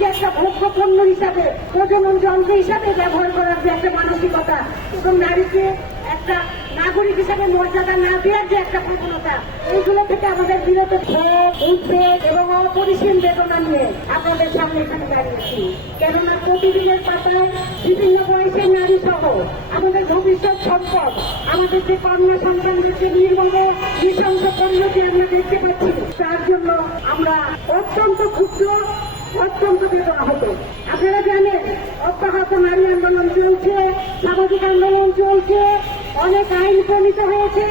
নারীকে একটা ভোগ্য পণ্য হিসাবে, প্রজনন যন্ত্র হিসাবে ব্যবহার করার যে একটা মানসিকতা এবং নারীকে একটা নাগরিক হিসাবে মর্যাদা না দেওয়ার যে একটা প্রবণতা, এইগুলো থেকে আমাদের বিরত উদ্বেগ এবং অপরিসীম বেদনা নিয়ে আপনাদের সামনে এখানে দাঁড়িয়েছি। কেননা প্রতিদিনের পাতায় বিভিন্ন বয়সের নারী সহ আমাদের ভবিষ্যৎ সম্পদ, আমাদের যে কন্যা সন্তানদের যে নির্মম নৃশংস পরিণতি আমরা দেখতে পাচ্ছি, তার জন্য আমরা অত্যন্ত ক্ষুব্ধ, অত্যন্ত বেদনা হতো। আপনারা জানেন অব্যাহত নারী আন্দোলন চলছে, সামাজিক আন্দোলন চলছে, অনেক আইন প্রণীত হয়েছে,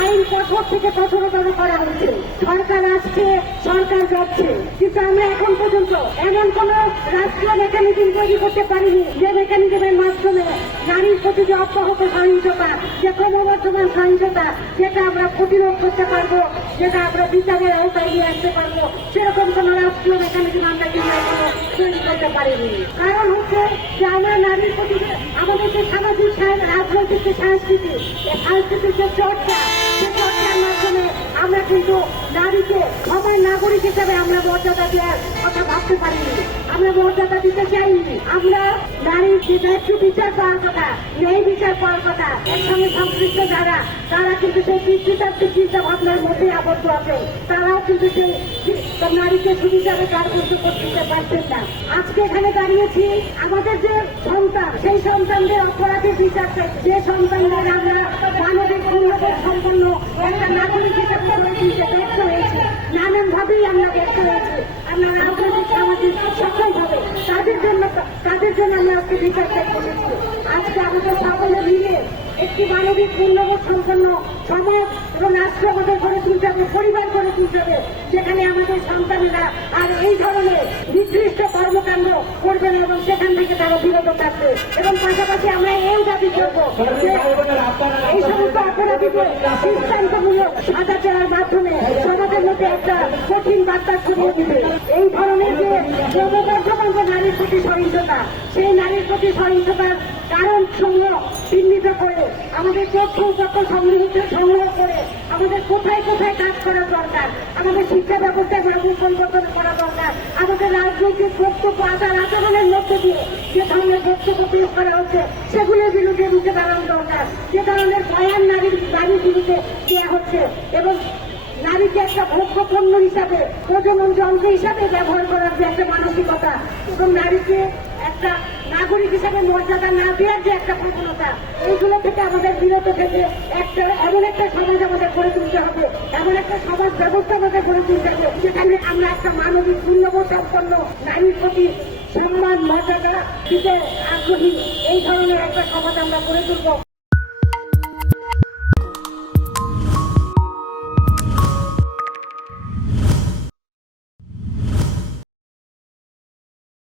আইন কঠোর থেকে কঠোরতর করা হয়েছে, সরকার আসছে, সরকার যাচ্ছে, কিন্তু আমরা এখন পর্যন্ত এমন কোন রাষ্ট্রীয় মেকানিজম তৈরি করতে পারিনি যে মেকানিজমের মাধ্যমে নারীর প্রতি যে অব্যাহত সহিংসতা, যে ক্রমবর্ধমান সহিংসতা, যেটা আমরা প্রতিরোধ করতে পারবো, যেটা আমরা বিচারের আওতায় নিয়ে আসতে পারবো, সেরকম কোন রাষ্ট্রীয় মেকানিজম আমরা কিন্তু এখনো তৈরি করতে পারিনি। কারণ হচ্ছে যে আমরা নারীর প্রতি আমাদের যে সামাজিক রাজনৈতিক যে সংস্কৃতি, সাংস্কৃতিক যে চর্চা, সে চর্চার মাধ্যমে আমরা কিন্তু নারীকে সবার নাগরিক হিসাবে আমরা মর্যাদা দেওয়ার কথা ভাবতে পারিনি, আমরা মর্যাদা দিতে চাইনি। আমরা নারীর যে দায়িত্ব বিচার পাওয়ার কথা, ন্যায় বিচার পাওয়ার কথা, এর সঙ্গে সংশ্লিষ্ট যারা, তারা কিন্তু সেই পিতৃতাত্ত্বিক চিন্তা ভাবনার মধ্যে আবদ্ধ আছে, তারাও কিন্তু সেই নারীকে সুবিচারে কার্যকর করতে পারছেন না। আজকে এখানে দাঁড়িয়েছি আমাদের যে সন্তান, সেই সন্তানদের অপরাধের বিচার চাই, যে সন্তানদের আমরা মানবিক মূল্যবোধ সম্পন্ন একটা নাগরিক হিসেবে ব্যর্থ হয়েছি, নানানভাবেই আমরা ব্যর্থ হয়েছি, আমরা রাজনৈতিক সামাজিক সকলভাবে তাদের জন্য আমরা আজকে বিচার চাই করেছি। আজকে আমাদের সকলে মিলে একটি মানবিক মূল্যবোধ সম্পন্ন সমাজ এবং রাষ্ট্র আমাদের গড়ে তুলতে হবে, পরিবার গড়ে তুলতে হবে, যেখানে আমাদের সন্তানেরা আর এই ধরনের নির্দিষ্ট কর্মকাণ্ড করবে না এবং সেখান থেকে তারা বিরত থাকবে। এবং পাশাপাশি আমরা এই দাবি করব যে এই সমস্ত অপরাধীকে দৃষ্টান্তমূলক সাজা দেওয়ার মাধ্যমে সমাজের মধ্যে একটা কঠিন বার্তা ছড়িয়ে দিবে। এই ধরনের যে ক্রমবর্ধমান যে নারীর প্রতি সহিংসতা, সেই নারীর প্রতি সহিংসতার কারণ সমূহ চিহ্নিত করে আমাদের তথ্য সংগ্রহ করে আমাদের কোথায় কোথায় কাজ করা দরকার, আমাদের শিক্ষা ব্যবস্থায় পরিবর্তন করা দরকার, আমাদের রাজনৈতিক বক্তব্য আচার আচরণের মধ্যে দিয়ে যে ধরনের বক্তব্য পেশ করা হচ্ছে সেগুলোর বিরুদ্ধে রুখে দাঁড়ানো দরকার, যে ধরনের বয়ান নারীর বিরুদ্ধে দেওয়া হচ্ছে এবং নারীকে একটা ভোগ্য পণ্য হিসাবে, প্রজনন যন্ত্র হিসাবে ব্যবহার করার যে একটা মানসিকতা এবং নারীকে একটা নাগরিক হিসাবে মর্যাদা না দেওয়ার যে একটা প্রবণতা, এইগুলো থেকে আমাদের বিরত থেকে এমন একটা সমাজ আমাদের গড়ে তুলতে হবে, এমন একটা সমাজ ব্যবস্থা আমাদের গড়ে তুলতে হবে যেখানে আমরা একটা মানবিক মূল্যবোধ সম্পন্ন নারীর প্রতি সম্মান মর্যাদা দিতে আগ্রহী, এই ধরনের একটা সমাজ আমরা গড়ে তুলব।